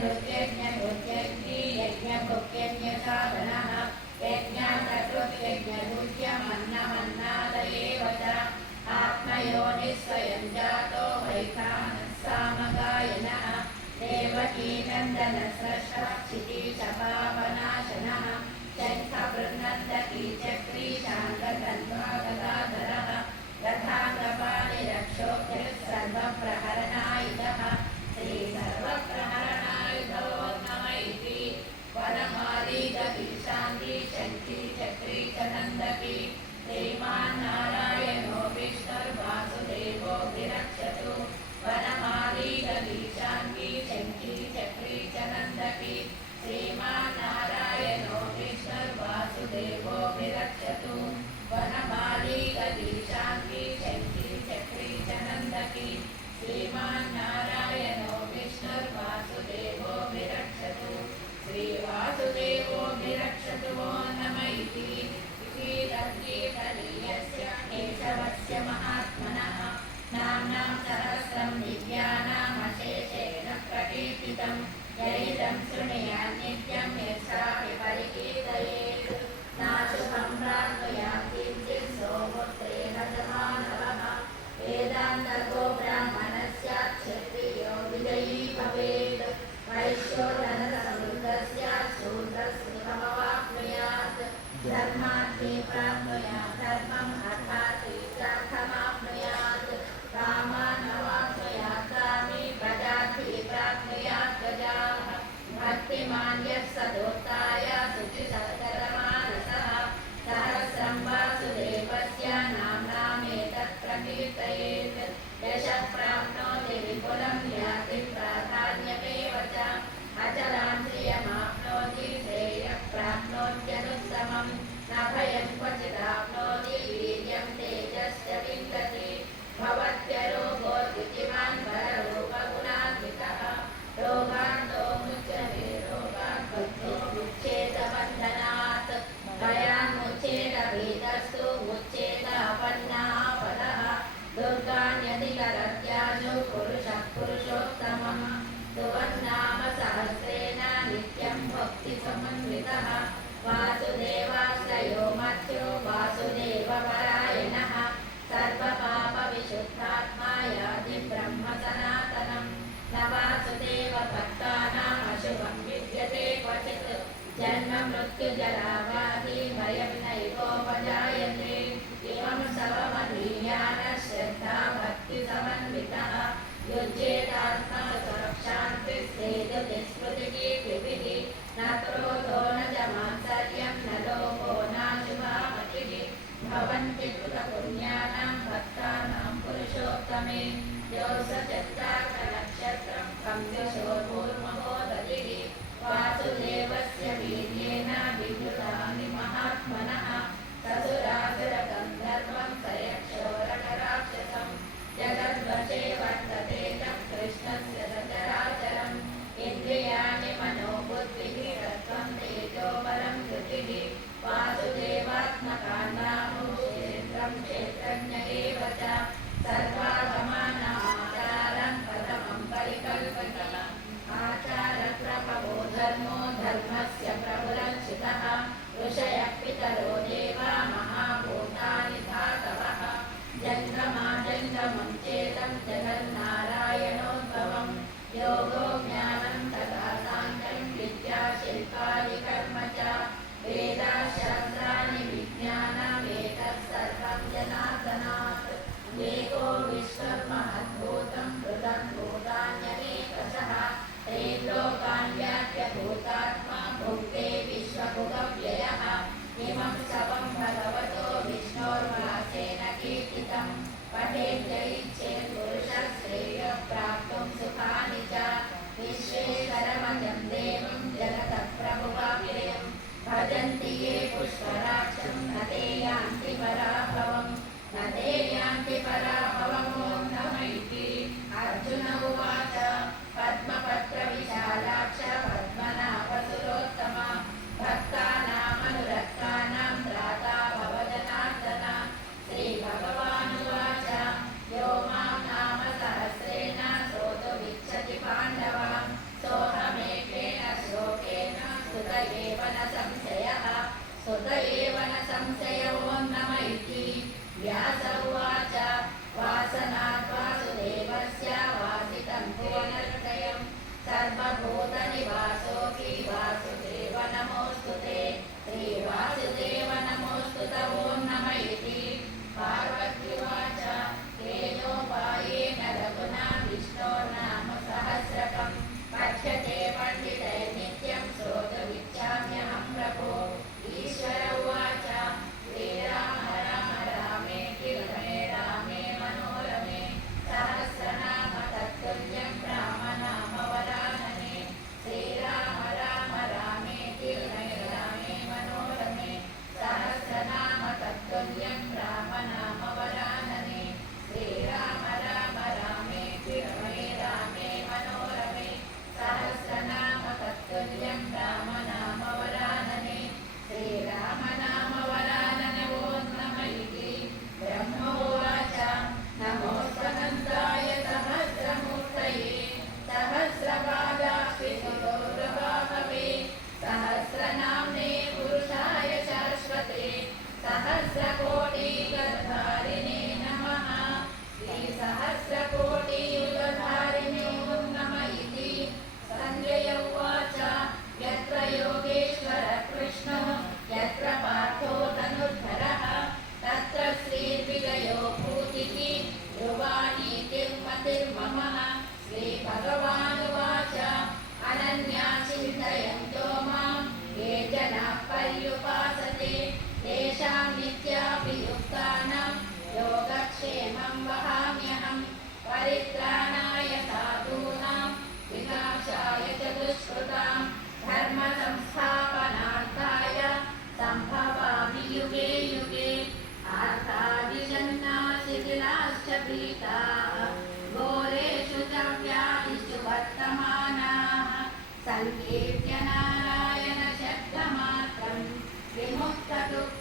यज्ञकृत्यज्ञभुज्यज्ञी यज्ञभुक्यज्ञसाधनः यज्ञातकृत्यज्ञभुज्यमन्नमन्नादयेव च आत्मयोनिः स्वयं जातो वैखानः सामगायनः देवकीनन्दनस्रष्टा क्षितिशपावनाशनः शङ्खवृन्नन्दकी चक्री शान्ततन्वागदाधरः रथाङ्गपाणिरक्षोभ्यः सर्वप्रहरणायुधः श्रीसर्वप्रहरणायुधो नम इति वनमालीगीशान्ती शङ्खी चक्री च नन्दकी श्रीमान्नारायणो विष्णुर्वासुदेवो विरक्षतु वनमालीगीशान्ती शङ्खी चक्री च नन्दकी श्रीमान्नारायणो विष्णुर्वासुदेवो विरक्षतु वनमालीगीशान्ती शङ्खी चक्री च नन्दकी श्रीमान्नारायणो विष्णुर्वासुदेवो विरक्षतु श्रीवासुदेवो विरक्षतु वो नम इति श्रीरङ्गीतनीयस्य केशवस्य महात्मनः नाम्नां सहस्रं दिव्यानामशेषेण प्रकीर्तितं यैदं शृणुयात् नित्यं यथा विपरिकीर्तयेत् नाशुभं प्राप्नुयात् किञ्चित् सोमुत्रेण समानवः वेदान्तको ब्राह्मणस्यात् क्षत्रियो विजयी भवेत् वैश्यो धनसमृद्धस्यात् शूद्रस्मृतमवाप्नुयात् धर्मार्थी प्राप्नुयात् धर्मम् अर्थार्थी चार्थमाप्नुयात् कामानवाप्नुयात् कामी प्रजार्थी प्राप्नुयात् प्रजाः भक्तिमान् यः सदोत्ताय शुचिसत्करमानसः सहस्रं वासुदेवस्य नाम्नामेतत् प्रकीर्तयेत् यशः प्राप्नोति विपुलं याति प्राधान्यमेव च अचलां श्रियमाप्नोति श्रेयः प्राप्नोत्यनुत्तमं न भयं क्वचिदाप्नोति वीर्यं तेजश्च विन्दति भवत्यरोगो द्वितीमान् पररूपगुणान्वितः रोगान्तो मुच्यते रोगान् बद्धो मुच्येत बन्धनात् भयान्मुच्येत भीतस्तु मुच्येत अपन्नापदः दुर्गान्यधिकरत्याशु पुरुषः पुरुषोत्तमः सुवन्नाम सहस्रेण नित्यं भक्तिसमन्वितः वासुदेवाश्रयो मध्यो वासुदेवपरायणः सर्वपापविशुद्धात्मा याति ब्रह्म सनातनम् न वासुदेवभक्तानाम् अशुभं विद्यते क्वचित् जन्म मृत्युजराव्याधि भयं नैवोपजायते इमं सर्वमधीयानः श्रद्धा भक्तिसमन्वितः युज्येतात्मा सुरक्षान्तिस्तेजति स्मृतिकीर्तिभिः न क्रोधो न च मात्सर्यं न लोभो नाशुभामतिः भवन्ति कृतपुण्यानां भक्तानां पुरुषोत्तमे योऽसचत्तार्कनक्षत्रं कं दिशो भूर्महोदधिः वासुदेवस्य वीर्येण विद्युतानि महात्मनः ससुरासुरगन्धर्वं सयक्षोरकराक्षसं जगद्वशे वर्तते च कृष्णस्य सचराचरम् इन्द्रियाणि मनोबुद्धिः तत्त्वमसि धर्म संस्थापनार्थाय सम्भवामि युगे युगे आर्ताविषण्णाशिथिलाश्च पीताः घोरेषु च व्याधिषु वर्तमानाः सङ्कीर्त्य नारायण शब्दमात्रं विमुक्तदुःख